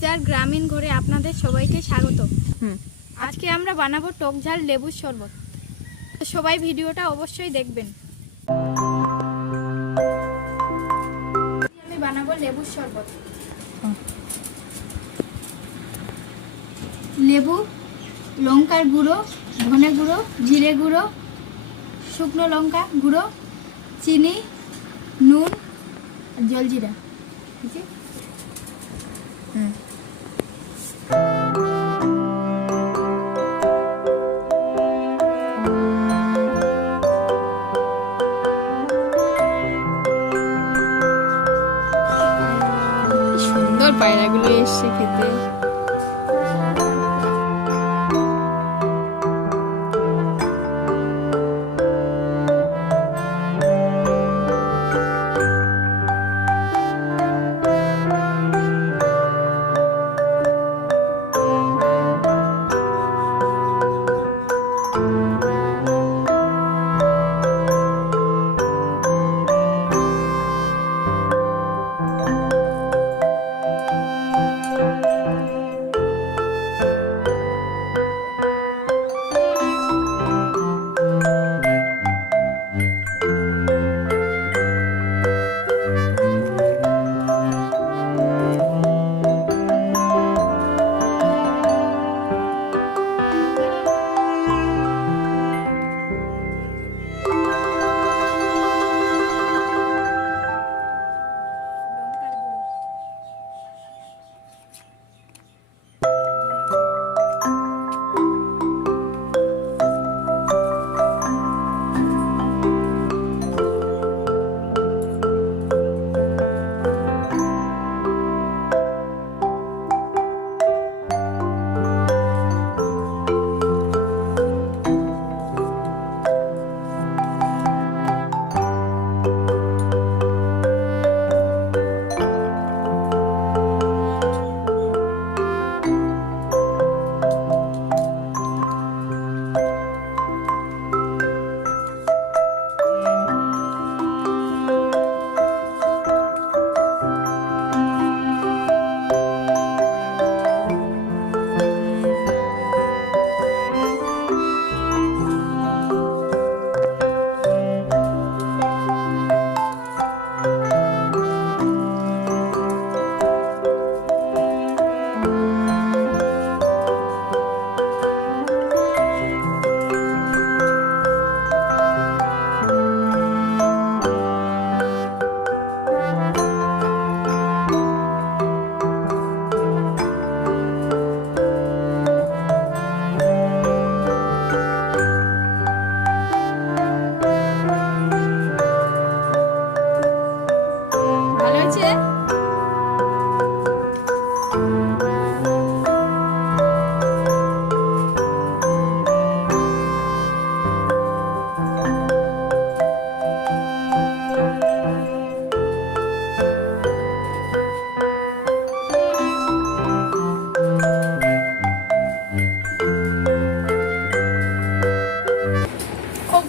ফিজার গ্রামীণ ঘরে আপনাদের সবাইকে স্বাগত। আজকে আমরা বানাবো টক ঝাল লেবুর শরবত। সবাই ভিডিওটা অবশ্যই দেখবেন। আমি বানাবো লেবুর শরবত। লেবু, লঙ্কার গুঁড়ো, ধনে গুঁড়ো, জিরে গুঁড়ো, শুকনো লঙ্কা গুঁড়ো, চিনি, নুন, জলজিরা। ঠিক আছে? সুন্দর পায়রাগুলো এসছে খেতে।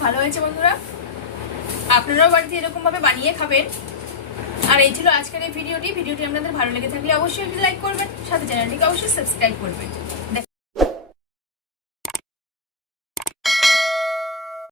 ভালো হয়েছে বন্ধুরা, আপনারাও বাড়িতে এরকম ভাবে বানিয়ে খাবেন। আর এই ছিল আজকের এই ভিডিওটি আপনাদের ভালো লেগে থাকলে অবশ্যই একটি লাইক করবেন, সাথে চ্যানেলটিকে অবশ্যই সাবস্ক্রাইব করবেন।